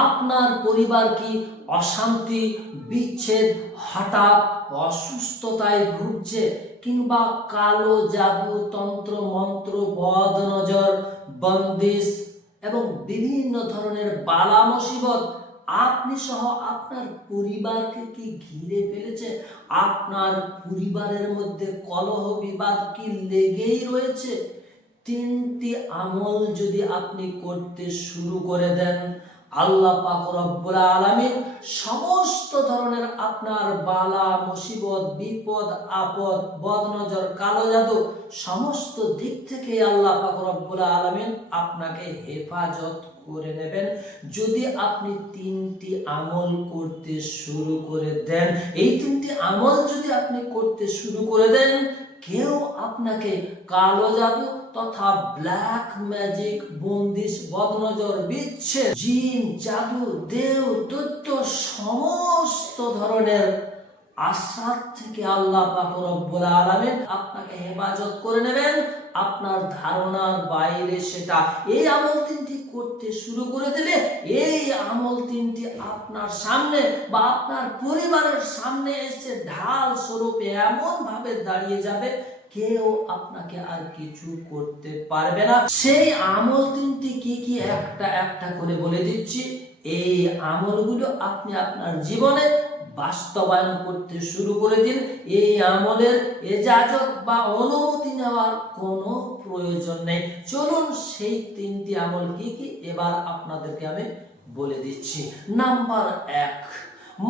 আপনার পরিবার কি অশান্তি, বিচ্ছেদ, হঠাৎ অসুস্থতায় ভুগছে, কিংবা কালো জাদু, তন্ত্র মন্ত্র, বদ নজর, বন্দিশ এবং বিভিন্ন ধরনের বালা মুসিবত আপনি সহ আপনার পরিবারকে কি ঘিরে ফেলেছে? আপনার পরিবারের মধ্যে কলহ বিবাদ কি লেগেই রয়েছে? তিনটি আমল যদি আপনি করতে শুরু করে দেন, আল্লাহ পাক রব্বুল আলামিন সমস্ত ধরনের আপনার বালা মুসিবত, বিপদ আপদ, বদনজর, কালো জাদু সমস্ত দিক থেকে আল্লাহ পাক রব্বুল আলামিন আপনাকে হেফাজত করে নেবেন। যদি আপনি তিনটি আমল করতে শুরু করে দেন, এই তিনটি আমল যদি আপনি করতে শুরু করে দেন, কেউ আপনাকে কালো জাদু তথা ব্ল্যাক ম্যাজিক, বন্দিশ, বদনজর, বিচ্ছেদ, জিন, জাদু, দেও, দৈত্য সমস্ত ধরনের আশ্রাত থেকে আল্লাহ পাক রব্বুল আলামিন আপনাকে হেফাজত করে নেবেন। আপনার ধারণার বাইরে সেটা। এই আমল তিনটি করতে শুরু করে দিলে এই আমল তিনটি আপনার সামনে বা আপনার পরিবারের সামনে এসে ঢাল স্বরূপে এমন ভাবে দাঁড়িয়ে যাবে, কেউ আপনাকে আর কিছু করতে পারবে না। সেই আমল তিনটি কি কি একটা একটা করে বলে দিচ্ছি। এই আমলগুলো আপনি আপনার জীবনে বাস্তবায়ন করতে শুরু করে দিন। এই আমলের ইজাজত বা অনুমতি নেওয়ার কোনো প্রয়োজন নেই। চলুন সেই তিনটি আমল কি কি এবার আপনাদেরকে আমি বলে দিচ্ছি। নাম্বার 1,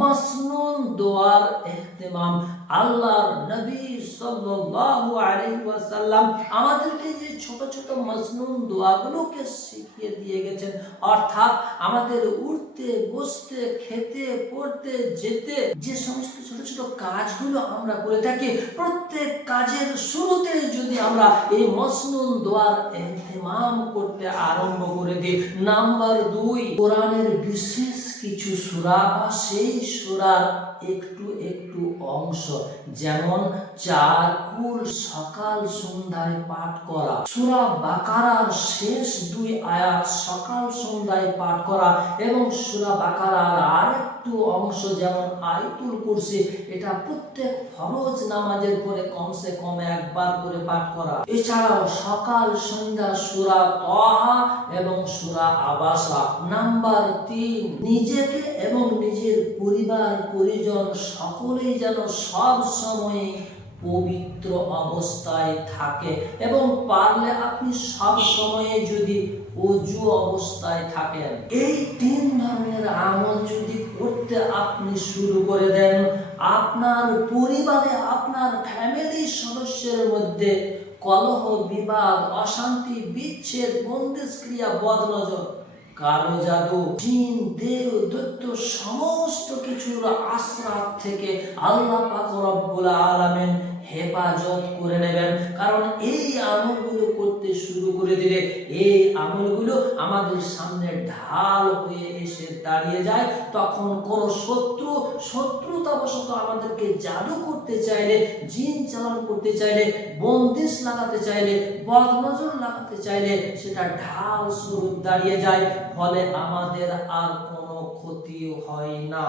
মাসনুন দোয়ার ইহতিমাম। আল্লাহর নবী সাল্লাল্লাহু আলাইহি ওয়াসাল্লাম আমাদেরকে যে ছোট ছোট মাসনুন দোয়াগুলোকে শিখিয়ে দিয়ে গেছেন, অর্থাৎ আমাদের উঠতে, বসতে, খেতে, পড়তে, যেতে যে সমস্ত ছোট ছোট কাজগুলো আমরা করে থাকি, প্রত্যেক কাজের শুরুতে যদি আমরা এই মাসনুন দোয়ার ইহতিমাম করতে আরম্ভ করে দিই। নাম্বার 2, কোরআনের বিশেষ কিছু সূরা বা সেই সূরার একটু একটু অংশ, যেমন 4 কুল সকাল সন্ধ্যায় পাঠ করা, সূরা বাকারার শেষ 2 আয়াত সকাল সন্ধ্যায় পাঠ করা, এবং সূরা বাকারার আরেকটু অংশ যেমন আয়াতুল কুরসি, এটা প্রত্যেক ফরজ নামাজের পরে কমসে কম একবার করে পাঠ করা। এছাড়াও সকাল সন্ধ্যা সূরা তাহা এবং সূরা আবাসা। নাম্বার 3, নিজেকে এবং নিজের পরিবার পরিজন সকলেই যেন সব সময় পবিত্র অবস্থায় থাকে, এবং পারলে আপনি সব সময়ে যদি ওযু অবস্থায় থাকেন। এই 3 ধরনের আমল যদি করতে আপনি শুরু করে দেন, আপনার পরিবারে, আপনার ফ্যামিলি সদস্যের মধ্যে কলহ বিবাদ, অশান্তি, বিচ্ছেদ, বন্দিশ ক্রিয়া, বদনজর, কালো জাদু, জিন, দেব, দৈত্য সমস্ত কিছুর আশ্রাত থেকে আল্লাহ পাক রব্বুল আলামিন হেফাজত করে নেবেন। কারণ এই আমলগুলো করতে শুরু করে দিলে এই আমলগুলো আমাদের সামনে ঢাল হয়ে এসে দাঁড়িয়ে যায়। তখন কোন শত্রুতাবশত আমাদেরকে জাদু করতে চাইলে, জিন চালান করতে চাইলে, বন্দিশ লাগাতে চাইলে, বদনজর লাগাতে চাইলে সেটা ঢাল স্বরূপ দাঁড়িয়ে যায়, ফলে আমাদের আর কোনো ক্ষতি হয় না।